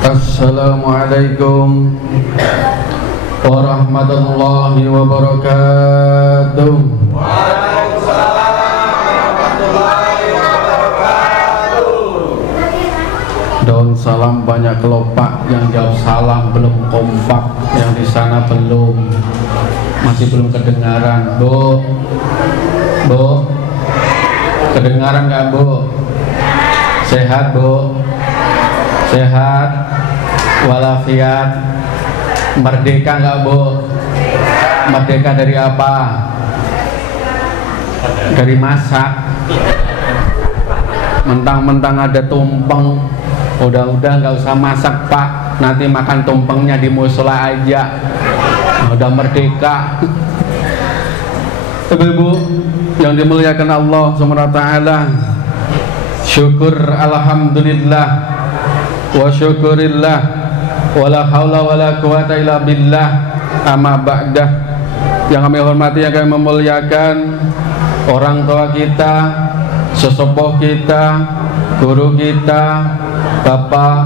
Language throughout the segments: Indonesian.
Assalamualaikum warahmatullahi wabarakatuh. Waalaikumsalam warahmatullahi wabarakatuh. Daun salam banyak kelopak, yang jawab salam belum kompak, yang di sana masih belum kedengaran. Bu, kedengaran nggak Bu? Sehat Bu? Sehat walafiat, merdeka nggak Bu? Merdeka dari apa? Dari masak. Mentang-mentang ada tumpeng, udah nggak usah masak Pak, nanti makan tumpengnya di musola aja. Udah merdeka. Ibu-ibu yang dimuliakan Allah Subhanahu wa taala, syukur alhamdulillah wa syukurillah wala haula wala quwata illa billah, amma ba'dah. Yang kami hormati, yang kami memuliakan orang tua kita, sesepuh kita, guru kita, Bapak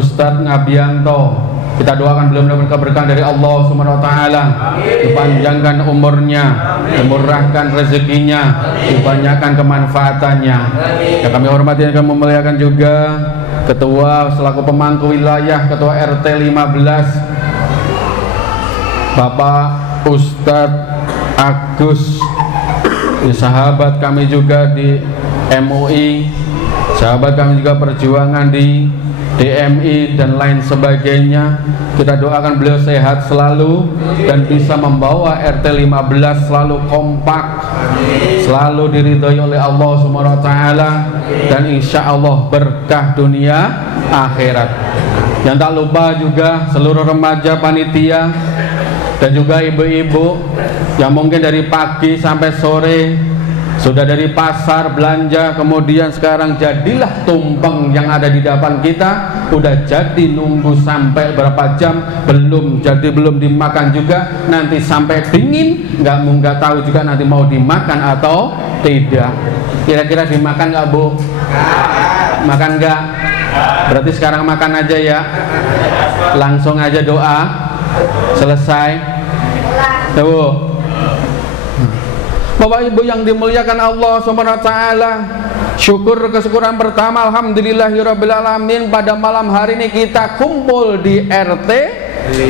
Ustadz Ngabianto. Kita doakan beliau mendapat keberkahan dari Allah Subhanahu wa taala, dipanjangkan umurnya, dimurahkan rezekinya, dibanyakan kemanfaatannya. Yang kami hormati, yang kami memuliakan juga Ketua selaku pemangku wilayah, Ketua RT 15 Bapak Ustadz Agus, sahabat kami juga di MUI, sahabat kami juga perjuangan di DMI dan lain sebagainya. Kita doakan beliau sehat selalu dan bisa membawa RT 15 selalu kompak, selalu diridhoi oleh Allah Subhanahu wa taala, dan insya Allah berkah dunia akhirat. Yang tak lupa juga seluruh remaja panitia dan juga ibu-ibu yang mungkin dari pagi sampai sore sudah dari pasar belanja, kemudian sekarang jadilah tumpeng yang ada di depan kita, udah jadi, nunggu sampai berapa jam belum jadi, belum dimakan juga, nanti sampai dingin nggak tahu juga nanti mau dimakan atau tidak. Kira-kira dimakan nggak Bu? Makan nggak? Berarti sekarang makan aja ya, langsung aja doa selesai. Tuh Bapak Ibu yang dimuliakan Allah Subhanahu wa taala, kesyukuran pertama alhamdulillahirabbil alamin, pada malam hari ini kita kumpul di RT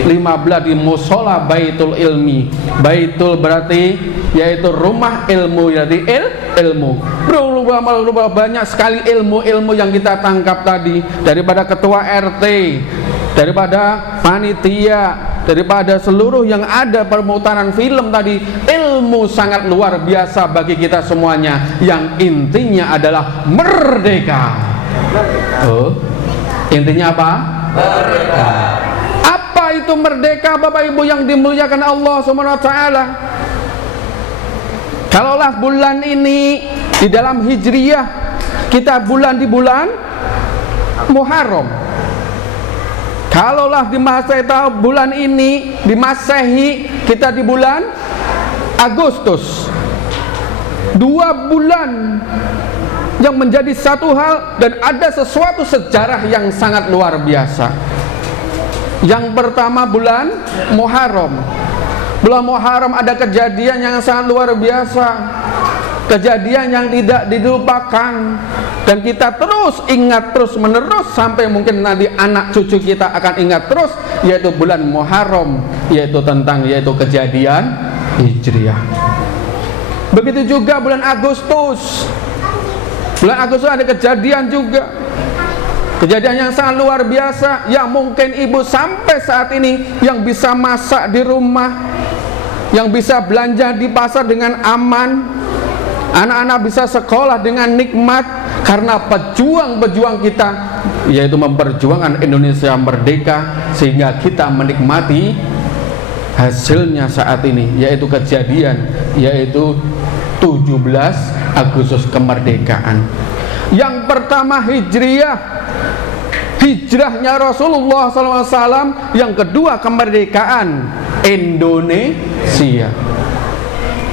15 di Musola Baitul Ilmi. Baitul berarti yaitu rumah ilmu, jadi ilmu. Berubah banyak sekali ilmu-ilmu yang kita tangkap tadi, daripada ketua RT, daripada panitia, daripada seluruh yang ada perputaran film tadi. Ilmu sangat luar biasa bagi kita semuanya, yang intinya adalah merdeka. Intinya apa? Merdeka. Apa itu merdeka Bapak Ibu yang dimuliakan Allah Subhanahu wa taala? Kalaulah bulan ini di dalam Hijriyah kita di bulan Muharram, kalaulah di bulan ini di Masehi kita di bulan Agustus, 2 bulan yang menjadi satu hal, dan ada sesuatu sejarah yang sangat luar biasa. Yang pertama bulan Muharram. Bulan Muharram ada kejadian yang sangat luar biasa, kejadian yang tidak dilupakan, dan kita terus ingat terus menerus sampai mungkin nanti anak cucu kita akan ingat terus, yaitu bulan Muharram, yaitu kejadian Hijriyah. Begitu juga bulan Agustus. Bulan Agustus ada kejadian juga, kejadian yang sangat luar biasa, yang mungkin ibu sampai saat ini yang bisa masak di rumah, yang bisa belanja di pasar dengan aman, anak-anak bisa sekolah dengan nikmat, karena pejuang-pejuang kita, yaitu memperjuangkan Indonesia merdeka, sehingga kita menikmati hasilnya saat ini, yaitu kejadian, yaitu 17 Agustus kemerdekaan. Yang pertama Hijriyah, hijrahnya Rasulullah SAW. Yang kedua kemerdekaan Indonesia.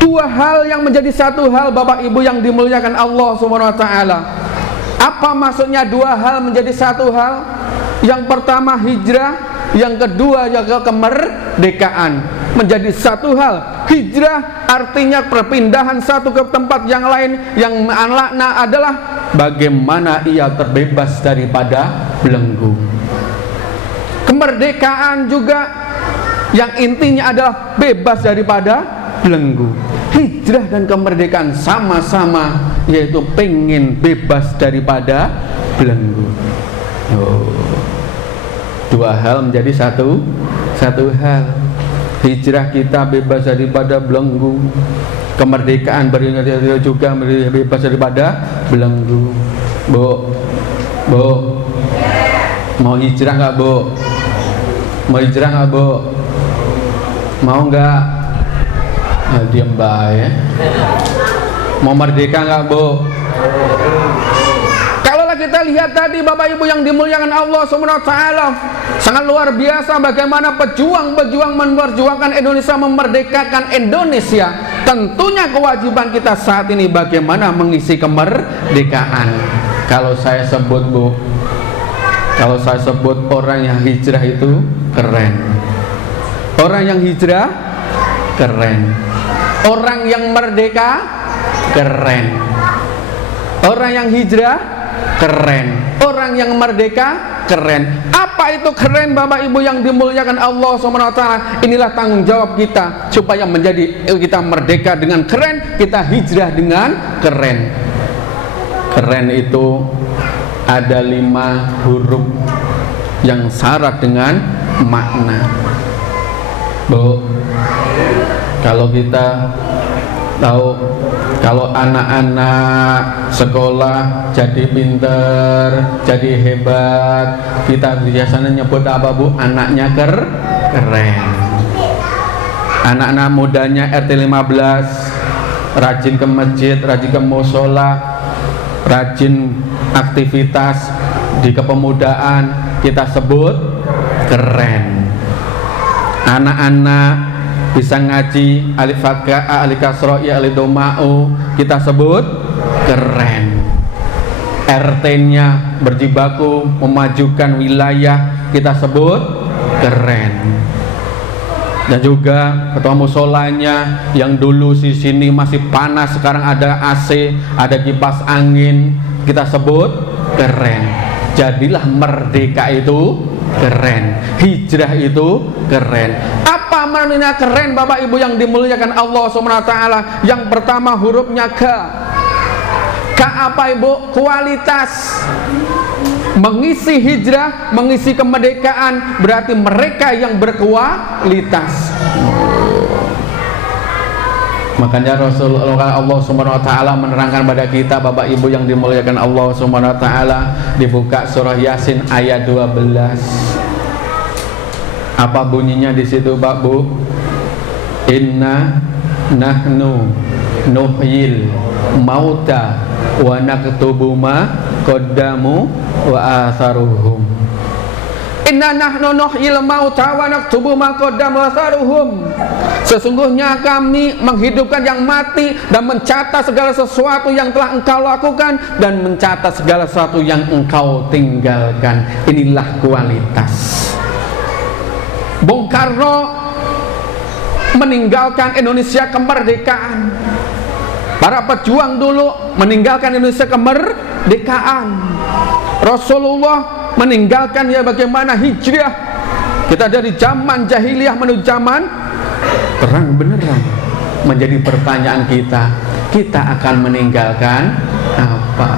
2 hal yang menjadi satu hal Bapak Ibu yang dimuliakan Allah Subhanahu wa taala. Apa maksudnya 2 hal menjadi satu hal? Yang pertama hijrah, yang kedua jaga kemerdekaan. Menjadi satu hal. Hijrah artinya perpindahan satu ke tempat yang lain. Yang makna adalah bagaimana ia terbebas daripada belenggu. Kemerdekaan juga yang intinya adalah bebas daripada belenggu. Hijrah dan kemerdekaan sama-sama, yaitu pengen bebas daripada belenggu. Dua hal menjadi satu hal. Hijrah kita bebas daripada belenggu, kemerdekaan juga bebas daripada belenggu. Bu, mau hijrah nggak bu? Mau hijrah nggak bu? Mau nggak? Nah, diam baik. Mau merdeka nggak bu? Kita lihat tadi Bapak Ibu yang dimuliakan Allah Subhanahu wa taala, sangat luar biasa bagaimana pejuang-pejuang memperjuangkan Indonesia, memerdekakan Indonesia. Tentunya kewajiban kita saat ini bagaimana mengisi kemerdekaan. Kalau saya sebut bu, kalau saya sebut orang yang hijrah itu keren. Orang yang hijrah keren. Orang yang merdeka keren. Orang yang hijrah keren, orang yang merdeka keren. Apa itu keren Bapak Ibu yang dimuliakan Allah SWT? Inilah tanggung jawab kita supaya menjadi kita merdeka dengan keren, kita hijrah dengan keren. Keren itu ada 5 huruf yang syarat dengan makna. Bu, kalau kita tahu, kalau anak-anak sekolah jadi pinter, jadi hebat, kita biasanya nyebut apa bu? Anaknya keren. Anak-anak mudanya RT 15, rajin ke masjid, rajin ke musola, rajin aktivitas di kepemudaan, kita sebut keren. Anak-anak bisa ngaji alif fathah, alif kasroh, ya alif doma'u, kita sebut keren. RT-nya berjibaku memajukan wilayah, kita sebut keren. Dan juga ketua musolanya yang dulu di sini masih panas, sekarang ada AC, ada kipas angin, kita sebut keren. Jadilah merdeka itu keren, hijrah itu keren. Apa maknanya keren Bapak Ibu yang dimuliakan Allah SWT? Yang pertama hurufnya K. K apa Ibu? Kualitas. Mengisi hijrah, mengisi kemerdekaan, berarti mereka yang berkualitas. Makanya Rasulullah Allah SWT menerangkan pada kita Bapak Ibu yang dimuliakan Allah SWT, dibuka surah Yasin ayat 12. Apa bunyinya di situ Pak Bu? Inna nahnu nuhyil mauta wa naktubu ma qaddamu wa atharuhum. Inna nahnu nuhyil mauta wa naktubu ma qaddamu wa atharuhum. Sesungguhnya kami menghidupkan yang mati dan mencatat segala sesuatu yang telah engkau lakukan dan mencatat segala sesuatu yang engkau tinggalkan. Inilah kualitas. Bung Karno meninggalkan Indonesia kemerdekaan. Para pejuang dulu meninggalkan Indonesia kemerdekaan. Rasulullah meninggalkan ya bagaimana hijrah. Kita dari zaman jahiliyah menuju zaman terang beneran. Menjadi pertanyaan kita akan meninggalkan apa?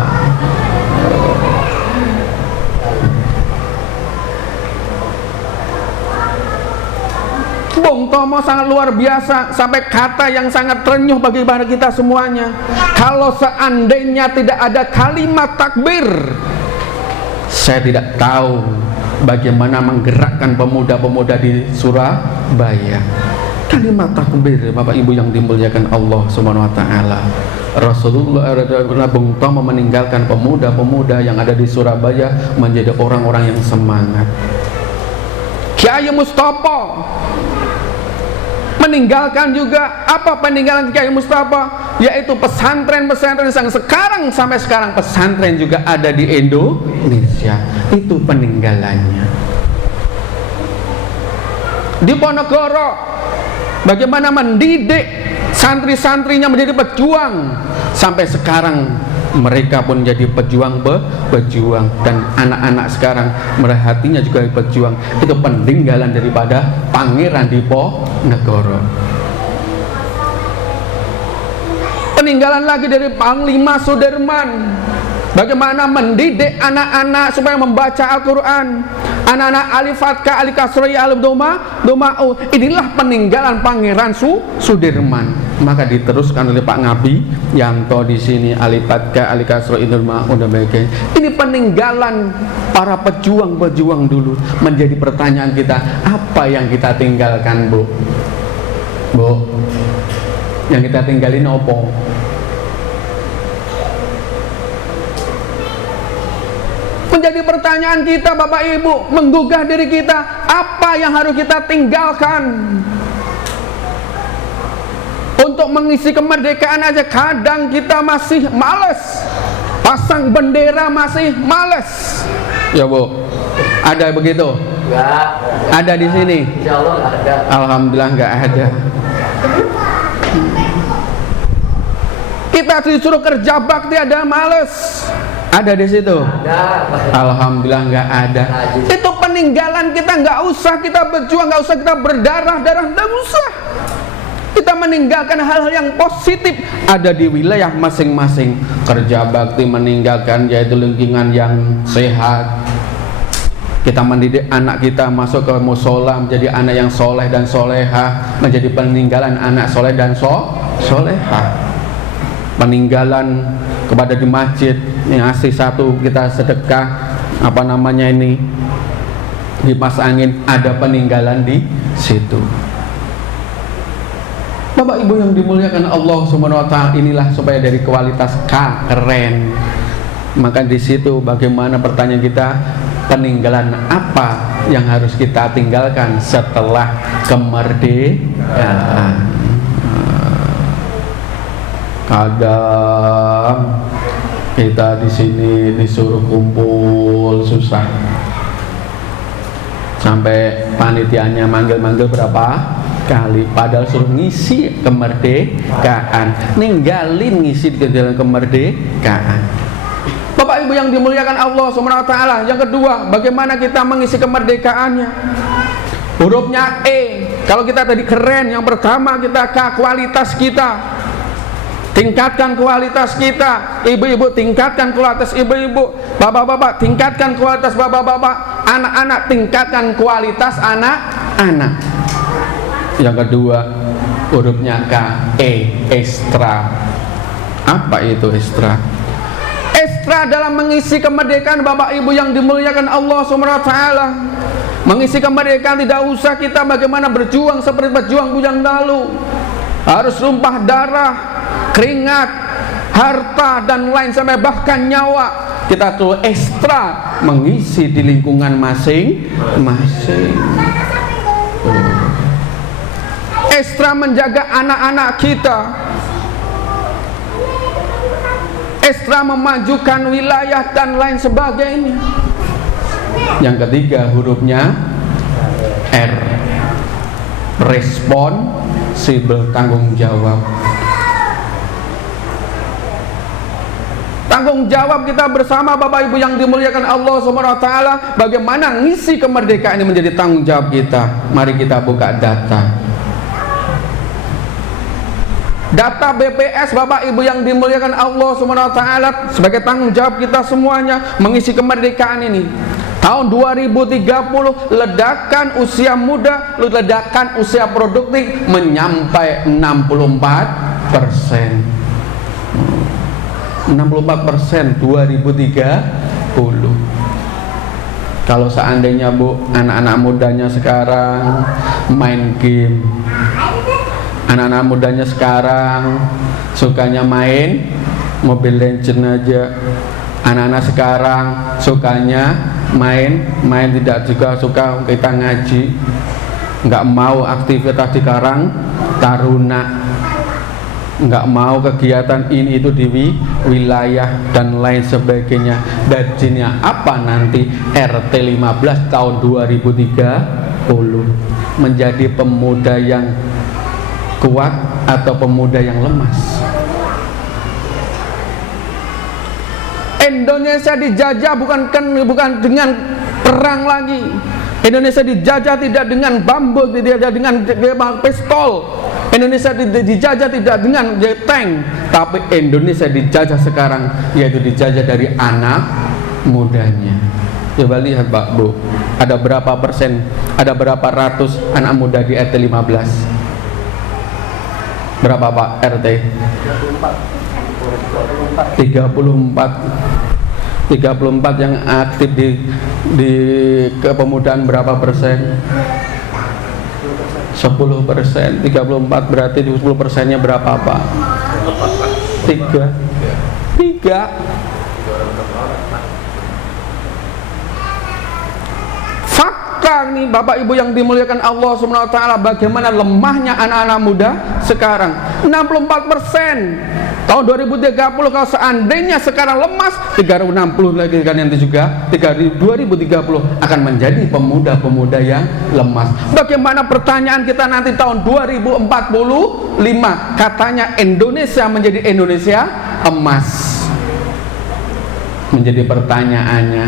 Bung Tomo sangat luar biasa, sampai kata yang sangat renyuh bagi kita semuanya. Kalau seandainya tidak ada kalimat takbir, saya tidak tahu bagaimana menggerakkan pemuda-pemuda di Surabaya. Kalimat takbir Bapak Ibu yang dimuliakan Allah Subhanahu wa taala. Rasulullah Bung Tomo meninggalkan pemuda-pemuda yang ada di Surabaya menjadi orang-orang yang semangat. Kiai Mustopo meninggalkan juga apa peninggalan Kiai Mustafa, yaitu pesantren-pesantren yang sekarang sampai sekarang pesantren juga ada di Indonesia. Itu peninggalannya. Di Ponorogo bagaimana mendidik santri-santrinya menjadi pejuang, sampai sekarang mereka pun jadi pejuang dan anak-anak sekarang merhatinya juga pejuang. Itu peninggalan daripada Pangeran Diponegoro. Peninggalan lagi dari Panglima Sudirman, bagaimana mendidik anak-anak supaya membaca Al-Quran, anak-anak alif fathah, alif kasroh, alif doma'u. Inilah peninggalan Pangeran Sudirman. Maka diteruskan oleh Pak Ngabi Yanto di sini, alif fathah, alif kasroh, alif doma'u dan sebagainya. Ini peninggalan para pejuang-pejuang dulu. Menjadi pertanyaan kita, apa yang kita tinggalkan, Bu? Yang kita tinggalin apa? Menjadi pertanyaan kita, Bapak Ibu, menggugah diri kita, apa yang harus kita tinggalkan? Untuk mengisi kemerdekaan aja kadang kita masih males, pasang bendera masih males. Ya Bu, ada begitu? Enggak. Ada di sini? Insya Allah enggak ada. Alhamdulillah enggak ada. Kita disuruh kerja bakti ada males. Ada di situ? Ada. Alhamdulillah nggak ada. Itu peninggalan kita, nggak usah kita berjuang, nggak usah kita berdarah-darah, nggak usah. Kita meninggalkan hal-hal yang positif ada di wilayah masing-masing. Kerja bakti meninggalkan yaitu lingkungan yang sehat. Kita mendidik anak kita masuk ke musola menjadi anak yang soleh dan soleha, menjadi peninggalan anak soleh dan soleha. Peninggalan kepada di masjid yang ngasih satu kita sedekah apa namanya ini kipas angin, ada peninggalan di situ. Bapak Ibu yang dimuliakan Allah Subhanahu wa taala, inilah supaya dari kualitas keren. Maka di situ bagaimana pertanyaan kita, peninggalan apa yang harus kita tinggalkan setelah kemerdekaan? Kadang kita di sini disuruh kumpul susah, sampai panitianya manggil-manggil berapa kali, padahal suruh ngisi kemerdekaan, ninggalin ngisi kemerdekaan. Bapak Ibu yang dimuliakan Allah Subhanahu wa taala, yang kedua, bagaimana kita mengisi kemerdekaannya? Hurufnya E. Kalau kita tadi keren, yang pertama kita K, kualitas kita. Tingkatkan kualitas kita. Ibu-ibu tingkatkan kualitas ibu-ibu, bapak-bapak tingkatkan kualitas bapak-bapak, anak-anak tingkatkan kualitas anak-anak. Yang kedua, hurufnya K, E, ekstra. Apa itu ekstra? Ekstra dalam mengisi kemerdekaan Bapak Ibu yang dimuliakan Allah Subhanahu wa taala. Mengisi kemerdekaan tidak usah kita bagaimana berjuang seperti pejuang-pejuang dahulu. Harus tumpah darah, keringat, harta dan lain sampai bahkan nyawa. Kita tuh ekstra mengisi di lingkungan masing-masing. Ekstra menjaga anak-anak kita. Ekstra memajukan wilayah dan lain sebagainya. Yang ketiga hurufnya R. Responsibel, tanggung jawab. Tanggung jawab kita bersama Bapak Ibu yang dimuliakan Allah Subhanahu wa taala, bagaimana ngisi kemerdekaan ini menjadi tanggung jawab kita. Mari kita buka data. Data BPS Bapak Ibu yang dimuliakan Allah Subhanahu wa taala sebagai tanggung jawab kita semuanya mengisi kemerdekaan ini. Tahun 2030 ledakan usia muda, ledakan usia produktif menyampai 64%. 64% 2030. Kalau seandainya Bu, anak-anak mudanya sekarang main game, anak-anak mudanya sekarang sukanya main Mobile Legends aja, anak-anak sekarang sukanya main tidak juga suka kita ngaji. nggak mau aktivitas di Karang Taruna, nggak mau kegiatan ini itu di wilayah dan lain sebagainya. Gajinya apa nanti? RT 15 tahun 2030. Menjadi pemuda yang kuat atau pemuda yang lemas? Indonesia dijajah bukan dengan perang lagi. Indonesia dijajah tidak dengan bambu, tidak dengan pistol. Indonesia dijajah tidak dengan tank, tapi Indonesia dijajah sekarang, yaitu dijajah dari anak mudanya. Coba lihat Pak Bu, ada berapa persen, ada berapa ratus anak muda di RT 15? Berapa Pak RT? 34 yang aktif di kepemudaan berapa persen? 10%. 34 berarti 10%-nya berapa Pak? 3. Fakta nih Bapak Ibu yang dimuliakan Allah Subhanahu wa taala, bagaimana lemahnya anak-anak muda sekarang. 64% tahun 2030, kalau seandainya sekarang lemas, 360 lagi kan nanti juga 2030 akan menjadi pemuda-pemuda yang lemas. Bagaimana pertanyaan kita nanti tahun 2045? Katanya Indonesia menjadi Indonesia emas. Menjadi pertanyaannya,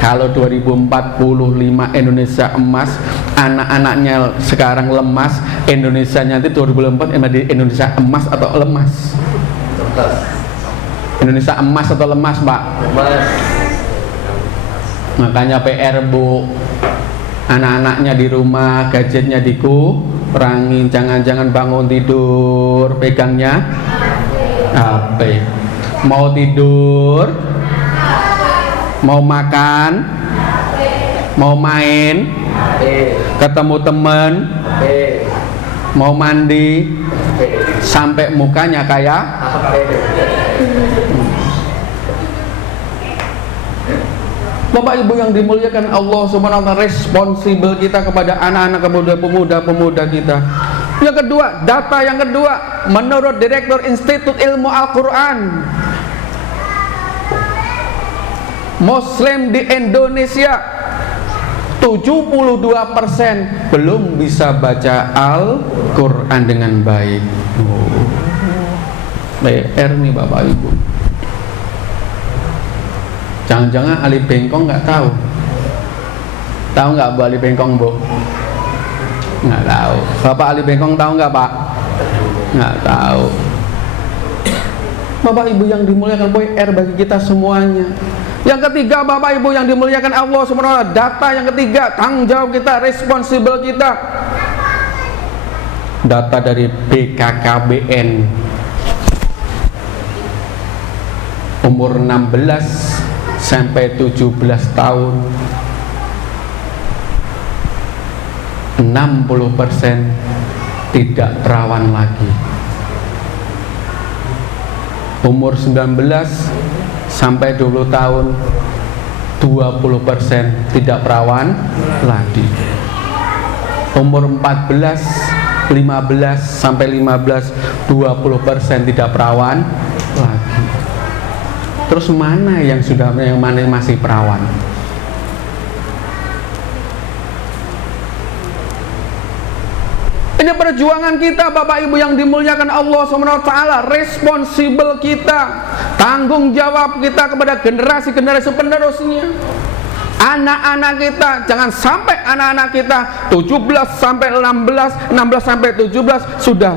kalau 2045 Indonesia emas, anak-anaknya sekarang lemas, Indonesia nanti 2044 menjadi Indonesia emas atau lemas? Indonesia emas atau lemas Pak? Lemas. Makanya PR Bu, anak-anaknya di rumah gadgetnya dikurangi, jangan-jangan bangun tidur pegangnya HP, mau tidur, mau makan, mau main, ketemu temen, mau mandi, sampai mukanya kayak Bapak Ibu yang dimuliakan Allah Subhanahu wa taala, responsibel kita kepada anak-anak pemuda-pemuda kita. Yang kedua, data yang kedua, menurut Direktur Institut Ilmu Al-Quran, Muslim di Indonesia 72% belum bisa baca Al-Quran dengan baik. PR nih Bapak Ibu. Jangan-jangan Ali Bengkong nggak tahu. Tahu nggak Bu Ali Bengkong Bu? Nggak tahu. Bapak Ali Bengkong tahu nggak Pak? Nggak tahu. Bapak Ibu yang dimuliakan, PR bagi kita semuanya. Yang ketiga Bapak Ibu yang dimuliakan Allah Subhanahu wa taala, data yang ketiga, tanggung jawab kita, responsibel kita. Data dari BKKBN, umur 16 sampai 17 tahun 60% tidak perawan lagi. Umur 19 sampai 20 tahun 20% tidak perawan lagi. Umur 14, 15 sampai 15 20% tidak perawan lagi. Terus mana yang mana yang masih perawan? Ini perjuangan kita Bapak Ibu yang dimuliakan Allah Subhanahu wa taala, responsibel kita, tanggung jawab kita kepada generasi-generasi penerusnya. Anak-anak kita, jangan sampai anak-anak kita 17 sampai 16 sampai 17 sudah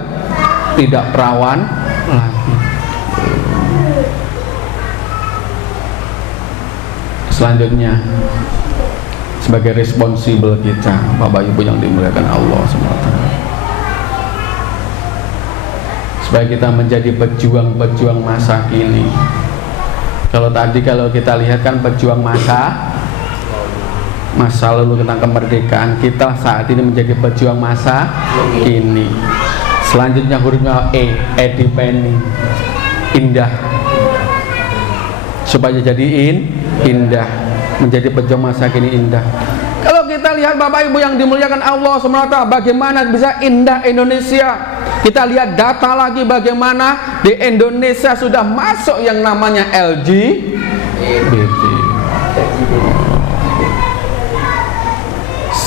tidak perawan lagi. Selanjutnya, sebagai responsibel kita Bapak Ibu yang dimuliakan Allah SWT, supaya kita menjadi pejuang-pejuang masa kini. Kalau tadi kalau kita lihat kan pejuang masa lalu tentang kemerdekaan, kita saat ini menjadi pejuang masa kini. Selanjutnya hurufnya E, Edi Penny, indah, supaya jadi indah, menjadi pejuang masa kini indah. Kalau kita lihat Bapak Ibu yang dimuliakan Allah SWT, bagaimana bisa indah Indonesia. Kita lihat data lagi bagaimana di Indonesia sudah masuk yang namanya LGBT.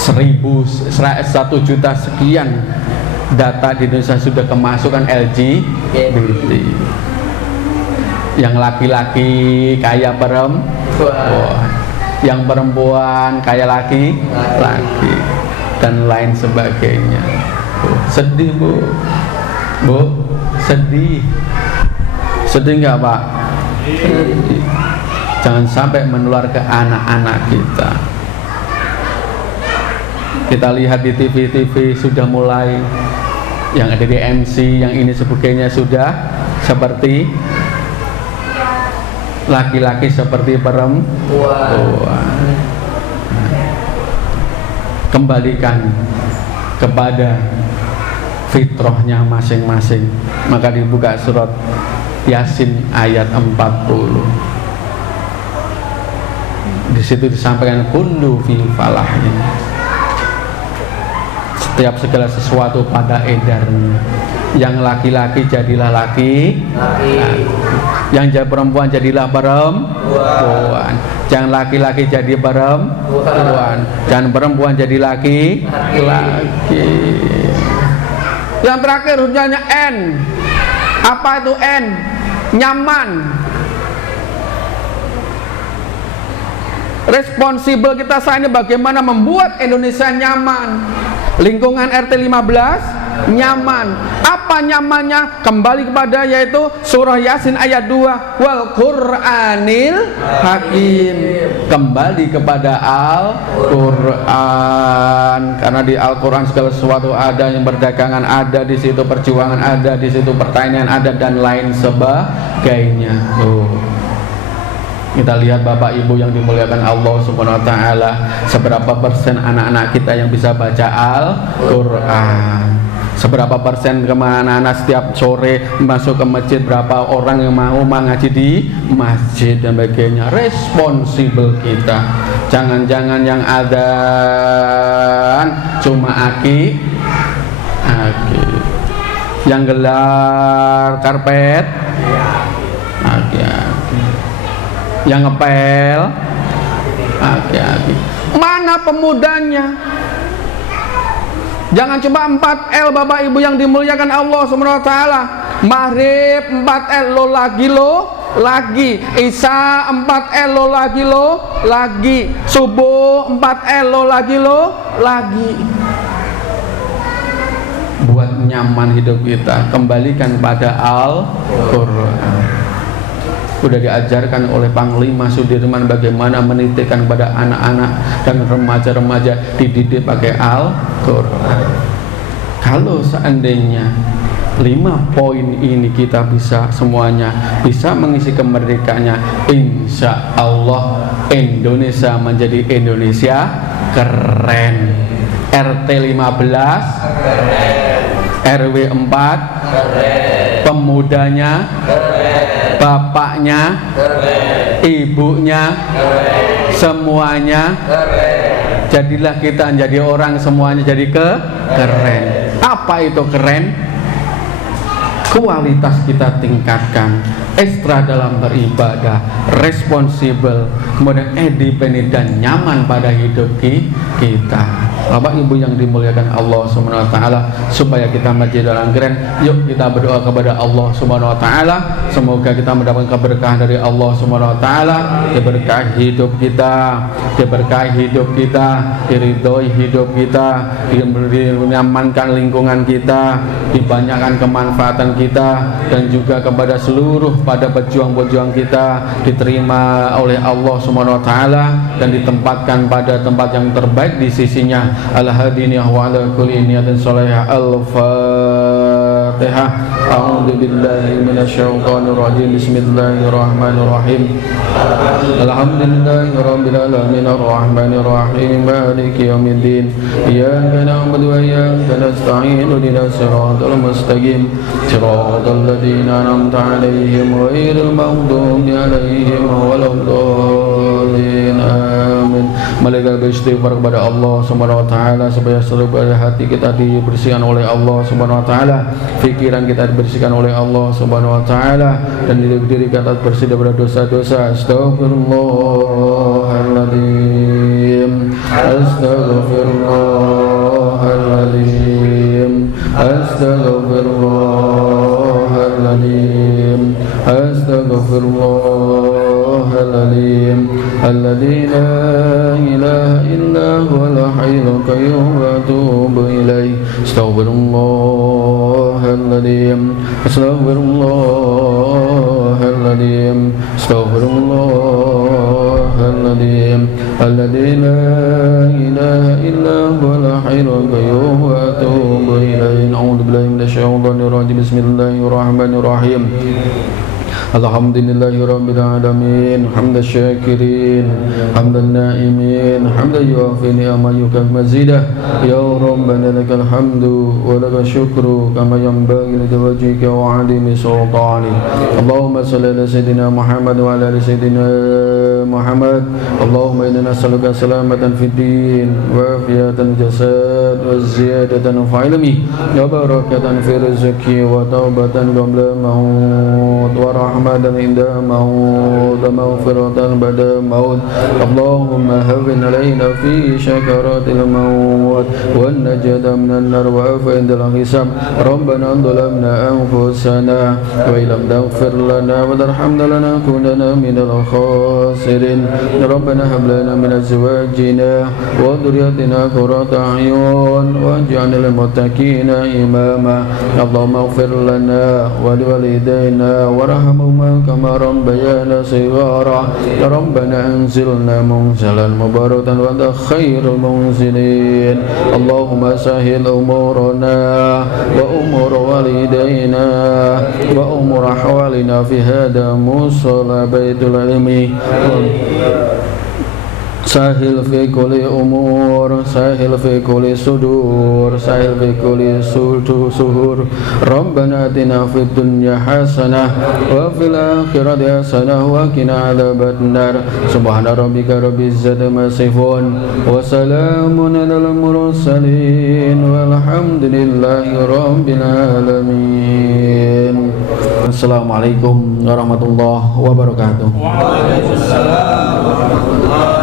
1 juta sekian data di Indonesia sudah kemasukan LGBT. Yang laki-laki kayak perempuan, yang perempuan kayak laki, dan lain sebagainya. Sedih Bu, sedih nggak Pak? Sedih. Jangan sampai menular ke anak-anak kita. Kita lihat di TV sudah mulai, yang ada di MC, yang ini sebagainya sudah seperti laki-laki seperti perempuan. Kembalikan kepada fitrahnya masing-masing. Maka dibuka surat Yasin ayat 40. Di situ disampaikan kullu fi falahin. Setiap segala sesuatu pada edarnya. Yang laki-laki jadilah laki, yang jadi perempuan jadilah perempuan, jangan laki-laki jadi perempuan, jangan perempuan jadi laki. Yang terakhir hujahnya N. Apa itu N? Nyaman. Responsibel kita saat ini bagaimana membuat Indonesia nyaman. Lingkungan RT 15 nyaman. Apa nyamannya? Kembali kepada yaitu surah Yasin ayat 2, wal Qur'anil Hakim. Kembali kepada Al-Qur'an, karena di Al-Qur'an segala sesuatu ada, yang perdagangan ada di situ, perjuangan ada di situ, pertanian ada, dan lain sebagainya. Kita lihat Bapak Ibu yang dimuliakan Allah Subhanahu wa taala, seberapa persen anak-anak kita yang bisa baca Al-Qur'an? Seberapa persen kemana anak setiap sore masuk ke masjid? Berapa orang yang mau mengaji di masjid dan sebagainya? Responsibel kita. Jangan-jangan yang adzan cuma aki, yang gelar karpet, yang ngepel, mana pemudanya? Jangan cuma 4L Bapak Ibu yang dimuliakan Allah Subhanahu wa taala. Maghrib 4L lo lagi, Isya 4L lo lagi, subuh 4L lo lagi. Buat nyaman hidup kita, kembalikan pada Al-Qur'an. Sudah diajarkan oleh Panglima Sudirman bagaimana menitikkan kepada anak-anak dan remaja-remaja, dididik pakai Al-Qur'an. Kalau seandainya 5 poin ini kita bisa semuanya bisa mengisi kemerdekaannya, insya Allah Indonesia menjadi Indonesia keren. RT 15 RW 4 pemudanya bapaknya, ibunya, semuanya, jadilah kita jadi orang semuanya jadi keren. Apa itu keren? Kualitas kita tingkatkan, ekstra dalam beribadah, responsibel, kemudian independen dan nyaman pada hidup kita. Bapak Ibu yang dimuliakan Allah Subhanahu wa taala, supaya kita menjadi orang keren, yuk kita berdoa kepada Allah Subhanahu wa taala, semoga kita mendapatkan keberkahan dari Allah Subhanahu wa taala, diberkahi hidup kita, diridhoi hidup kita, dinyamankan lingkungan kita, dibanyakkan kemanfaatan kita, dan juga kepada seluruh pada pejuang-pejuang kita diterima oleh Allah Subhanahu wa taala dan ditempatkan pada tempat yang terbaik di sisinya. Al-hadini wa ala kulli niyatin salihah. Al-Fatihah. Al-Fatihah. A'udzu billahi minasyaitonir rajim. Bismillahirrahmanirrahim. Alhamdulillahirabbil alamin arrahmanir rahim maliki yaumiddin. Iyyaka na'budu wa iyyaka nasta'in ihdinas siratal mustaqim siratal ladzina an'amta 'alaihim ghairil maghdubi 'alaihim waladdallin. Amin. Mari kita beristighfar kepada Allah Subhanahu wa taala supaya seluruh hati kita dibersihkan oleh Allah Subhanahu wa taala, pikiran kita dibersihkan oleh Allah Subhanahu wa taala, dan diri kita bersih dari dosa-dosa. Astaghfirullahaladzim, astaghfirullahaladzim, astaghfirullahaladzim, astaghfirullahaladzim. Alladzi la ilaha illa huwal hayyul qayyum wa atubu ilaih. Astaghfirullahaladzim, astaghfirullahaladzim, astaghfirullahaladzim. Alladzi la ilaha illa huwal hayyul qayyum wa atubu ilaih. A'udzu billahi minasyaitonir rajim. Bismillahirrahmanirrahim. Alhamdulillahirabbil alamin hamdas syakirin hamdan naimin hamdan yuafi ni'ma yukaf mazidah. Ya rabbana lakal hamdu wa lakal syukru kama yanbaghi li wajhika wa 'azimi sultani. Allahumma shalli ala sayidina Muhammad wa ala ali sayidina Muhammad. Allahumma inna nas'aluka salamatan fid din wa afiyatan jasad wa ziyadatan fi ilmi wa barakatan fi rizqi wa taubatan qabla maut wa rahmatan inda maut wa maghfiratan ba'da maut. Allahumma hawwin alaina fi syakaratil maut wa najata minan nar wa afa indal hisab. Rabbana dhalamna anfusana wa illam taghfir lana wa tarhamna lanakunanna minal khasirin. Rabbana hab lana min azwajina wa dhurriyyatina qurrata a'yun waj'alna lil muttaqina imama. Allahumma ighfir lana wa liwalidayna warhamhuma kama rabbayana shighara. Rabbana anzilna munzalan mubarakan wa anta khairul munzilin. Allahumma sahhil umurana wa umur walidayna wa umur ahwalina fi hada musalla baitul ilmi. Sahil fi kulli umur, sahil fi kulli sudur, sahil fi kulli suhur. Rabbana atina fid dunya hasanah wa fil akhirati hasanah wa qina adzabannar. Subhana rabbika rabbil izzati amma yasifun wa salamun alal mursalin walhamdulillahi rabbil alamin. Assalamualaikum warahmatullahi wabarakatuh. Waalaikumsalam warahmatullahi